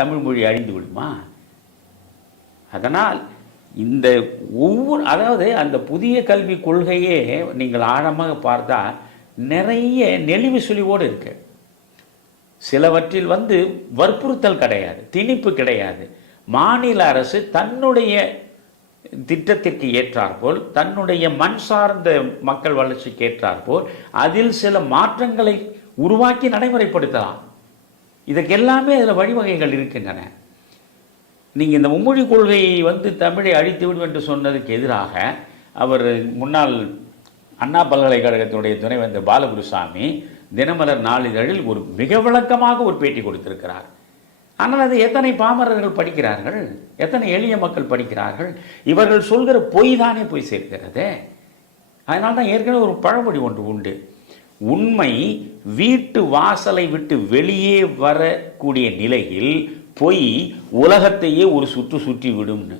தமிழ் மொழி அழிந்து விடுமா? அதனால் இந்த அதாவது அந்த புதிய கல்விக் கொள்கையே நீங்கள் ஆழமாக பார்த்தா நிறைய நெளிவு சுழிவோடு இருக்கு. சிலவற்றில் வற்புறுத்தல் கிடையாது, திணிப்பு கிடையாது. மாநில அரசு தன்னுடைய திட்டத்திற்கு ஏற்றாற்போல், தன்னுடைய மண் சார்ந்த மக்கள் வளர்ச்சிக்கு ஏற்றாற்போல் அதில் சில மாற்றங்களை உருவாக்கி நடைமுறைப்படுத்தலாம். இதுக்கு எல்லாமே அதில் வழிவகைகள் இருக்கின்றன. நீங்கள் இந்த மும்மொழி கொள்கையை தமிழை அழித்துவிடும் என்று சொன்னதுக்கு எதிராக அவர் முன்னாள் அண்ணா பல்கலைக்கழகத்தினுடைய துணைவேந்தர் பாலகுருசாமி தினமலர் நாளிதழில் ஒரு மிக விளக்கமாக ஒரு பேட்டி கொடுத்திருக்கிறார். ஆனால் அதை எத்தனை பாமரர்கள் படிக்கிறார்கள், எத்தனை எளிய மக்கள் படிக்கிறார்கள்? இவர்கள் சொல்கிற பொய் தானே போய் சேர்க்கிறதே. அதனால தான் ஏற்கனவே ஒரு பழமொழி ஒன்று உண்டு, உண்மை வீட்டு வாசலை விட்டு வெளியே வரக்கூடிய நிலையில் பொய் உலகத்தையே ஒரு சுற்று சுற்றி விடும்னு.